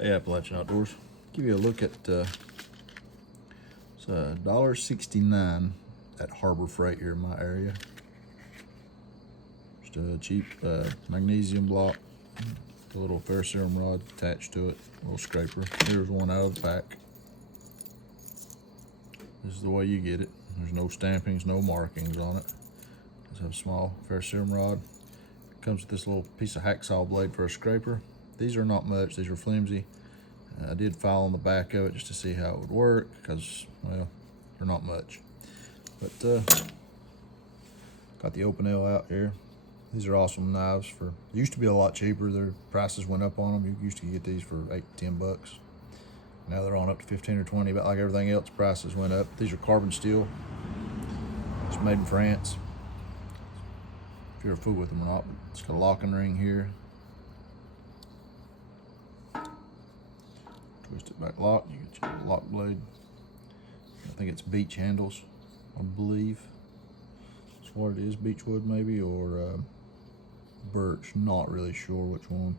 Hey, Appalachian Outdoors. Give you a look at it's $1.69 at Harbor Freight here in my area. Just a cheap magnesium block, a little ferrocerium rod attached to it, a little scraper. Here's one out of the pack. This is the way you get it. There's no stampings, no markings on it. Just have a small ferrocerium rod. Comes with this little piece of hacksaw blade for a scraper. These are not much, these are flimsy. I did file on the back of it just to see how it would work because, well, they're not much. But got the Opinel out here. These are awesome knives. Used to be a lot cheaper. Their prices went up on them. You used to get these for $8-10. Now they're on up to 15 or 20, but like everything else, prices went up. These are carbon steel. It's made in France. If you're a fool with them or not, but it's got a locking ring here. Twist it back lock, you get your lock blade. I think it's beech handles, I believe. That's what it is, beechwood maybe, or birch, not really sure which one.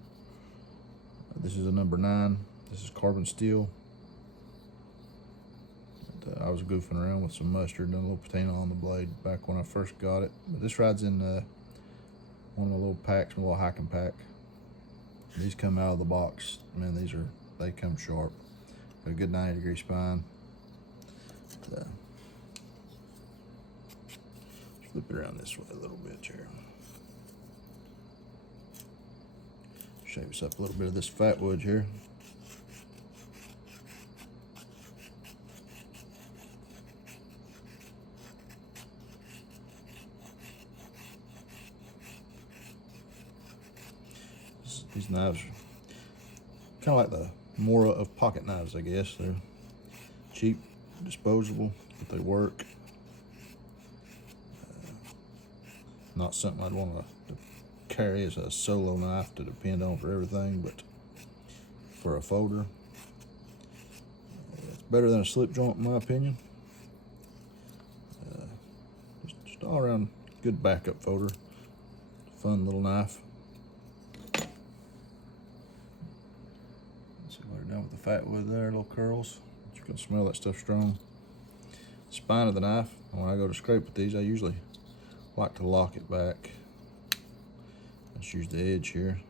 This is a number 9, this is carbon steel. I was goofing around with some mustard, done a little patina on the blade back when I first got it. But this rides in one of my little packs, my little hiking pack. These come out of the box, man, they come sharp. Got a good 90-degree spine. Flip it around this way a little bit here. Shave us up a little bit of this fat wood here. These knives are kind of like the Mora of pocket knives, I guess. They're cheap, disposable, but they work. Not something I'd want to carry as a solo knife to depend on for everything, but for a folder, it's better than a slip joint in my opinion. Just all around good backup folder. Fun little knife. Down with the fat wood there, little curls. You can smell that stuff strong. Spine of the knife, when I go to scrape with these, I usually like to lock it back. Let's use the edge here.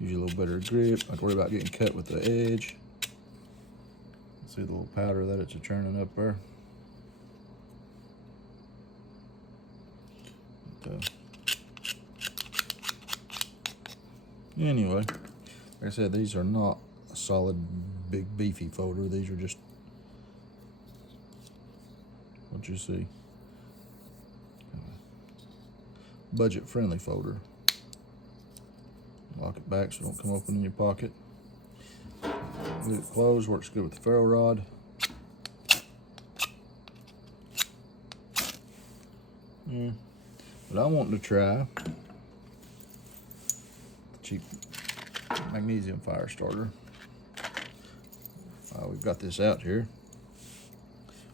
Use a little better grip. Not worry about getting cut with the edge. See the little powder that it's churning up there. Anyway, like I said, these are not a solid, big, beefy folder. These are just what you see. Budget-friendly folder. Lock it back so it don't come open in your pocket. Leave it closed. Works good with the ferro rod. But I'm wanting to try cheap magnesium fire starter. We've got this out here.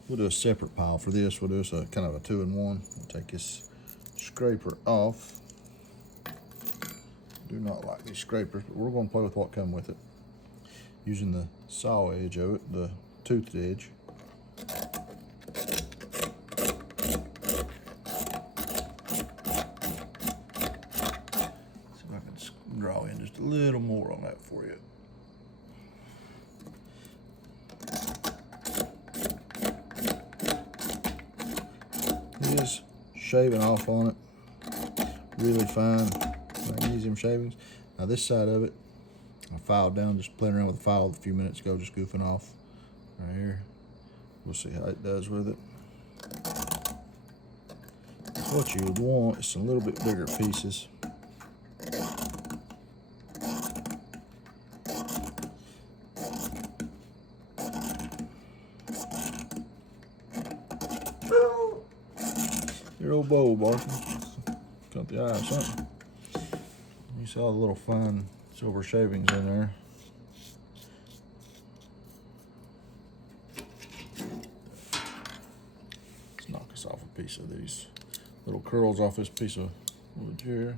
We'll do a separate pile for this. We'll do this kind of a 2-in-1. We'll take this scraper off. Do not like these scrapers, but we're going to play with what comes with it. Using the saw edge of it, the toothed edge. Draw in just a little more on that for you. It is shaving off on it. Really fine magnesium shavings. Now this side of it, I filed down, just playing around with the file a few minutes ago, just goofing off right here. We'll see how it does with it. What you would want is some little bit bigger pieces. Your old bowl barking. Cut the eye or something. You saw the little fine silver shavings in there. Let's knock us off a piece of these little curls off this piece of wood here.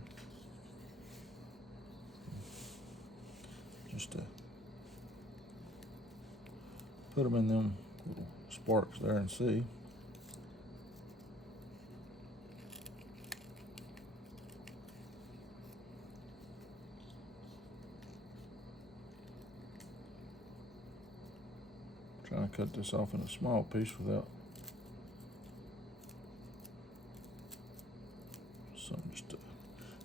Just to put them in them little sparks there and see. Trying to cut this off in a small piece without something, just to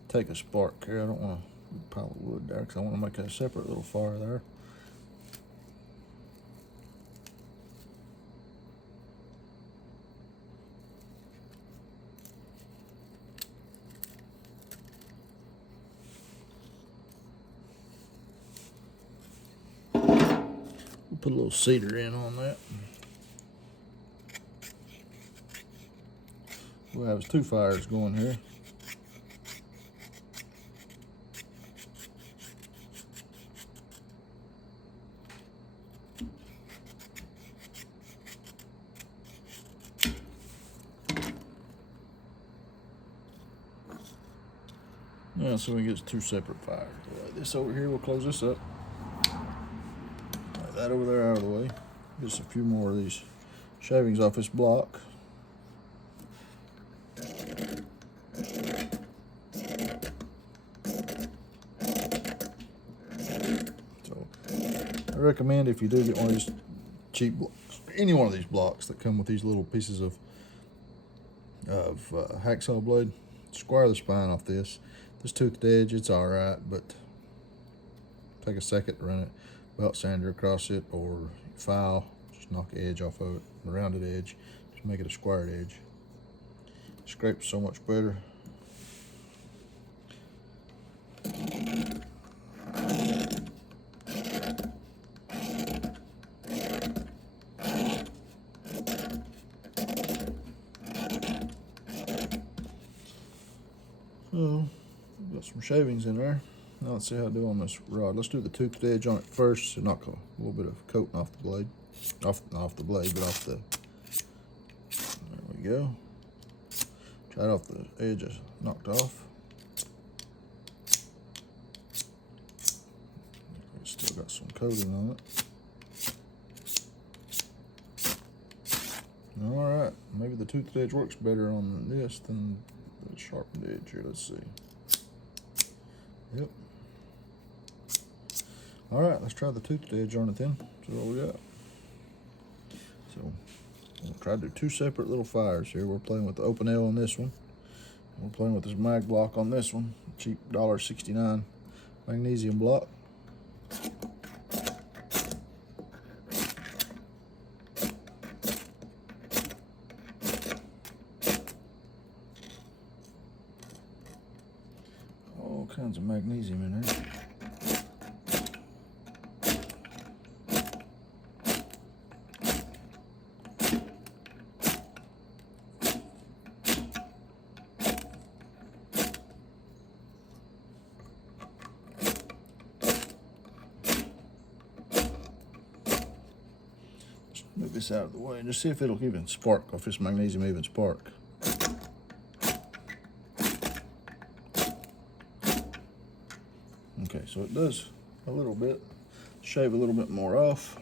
take a spark here. I don't want a pile of wood there because I want to make a separate little fire there. We'll put a little cedar in on that. We'll have 2 fires going here. Yeah, so we get 2 separate fires. Like this over here, we'll close this up. Like that over there out of the way. Just a few more of these shavings off this block. So I recommend, if you do get one of these cheap blocks, any one of these blocks that come with these little pieces of hacksaw blade, square the spine off this. This toothed edge, it's all right, but take a second to run it belt sander across it, or file, just knock the edge off of it, the rounded edge, just make it a squared edge. Scrapes so much better. So, got some shavings in there. Now let's see how to do on this rod. Let's do the toothed edge on it first, so knock a little bit of coating off the blade. Off the blade, but off the, there we go. Try it off the edge, is knocked off. It's still got some coating on it. All right, maybe the toothed edge works better on this than the sharpened edge here. Let's see. Yep. All right, let's try the toothed edge on it then. See what we got. So we'll try to do 2 separate little fires here. We're playing with the Opinel on this one. We're playing with this mag block on this one. Cheap $1.69 magnesium block. All kinds of magnesium in there. Move this out of the way and just see if it'll even spark, if this magnesium even spark. Okay, so it does a little bit. Shave a little bit more off.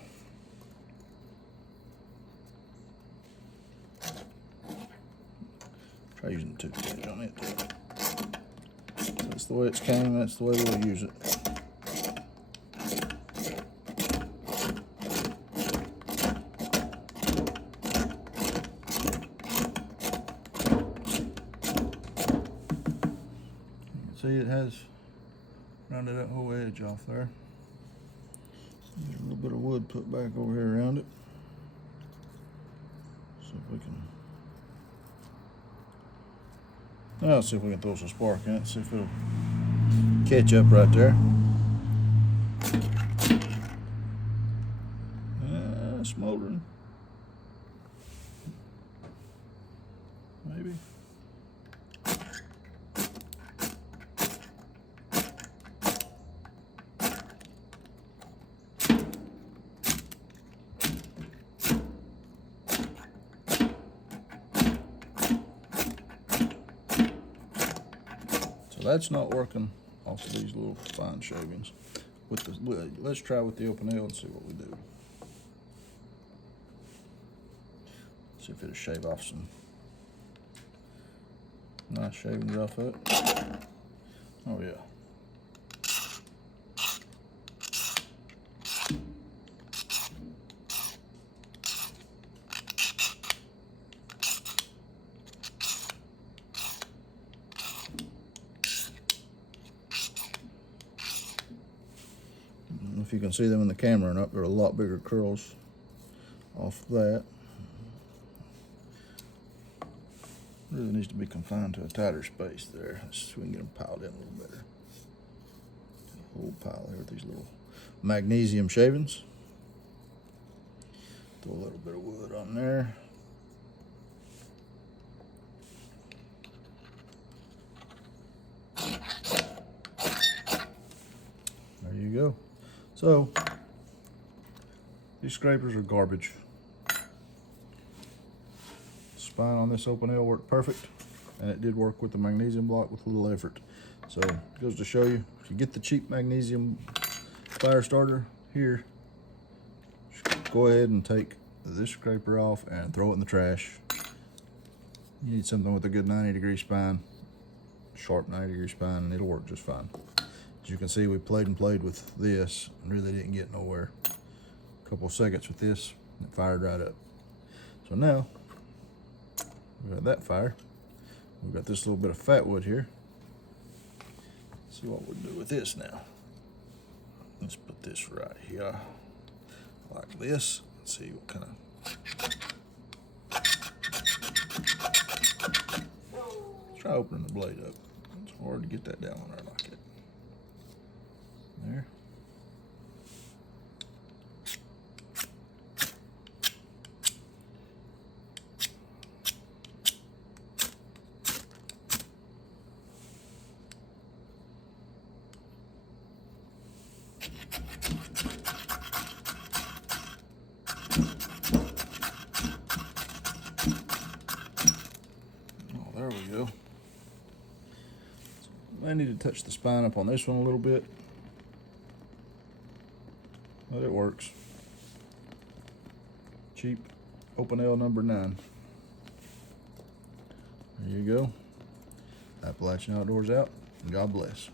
Try using the toothpick edge on it. So that's the way it's came, that's the way we'll use it. See, it has rounded that whole edge off there. There's a little bit of wood put back over here around it. See if we can. Now let's see if we can throw some spark in it. See if it'll catch up right there. Smoldering. Maybe. So that's not working off of these little fine shavings. Let's try with the Opinel and see what we do. See if it'll shave off some nice shavings off of it. Oh yeah. If you can see them in the camera and up, there are a lot bigger curls off that. Really needs to be confined to a tighter space there. Let's see if we can get them piled in a little better. A whole pile there with these little magnesium shavings. Throw a little bit of wood on there. There you go. So, these scrapers are garbage. Spine on this Opinel worked perfect, and it did work with the magnesium block with a little effort. So it goes to show you, if you get the cheap magnesium fire starter here, just go ahead and take this scraper off and throw it in the trash. You need something with a good 90-degree spine, sharp 90-degree spine, and it'll work just fine. As you can see, we played with this and really didn't get nowhere. A couple of seconds with this, and it fired right up. So now, we got that fire. We've got this little bit of fat wood here. Let's see what we'll do with this now. Let's put this right here, like this. Let's see what kind of. Try opening the blade up. It's hard to get that down on there like it. There. Oh, there we go. I need to touch the spine up on this one a little bit, but it works. Cheap Opinel number 9. There you go. Appalachian Outdoors out. God bless.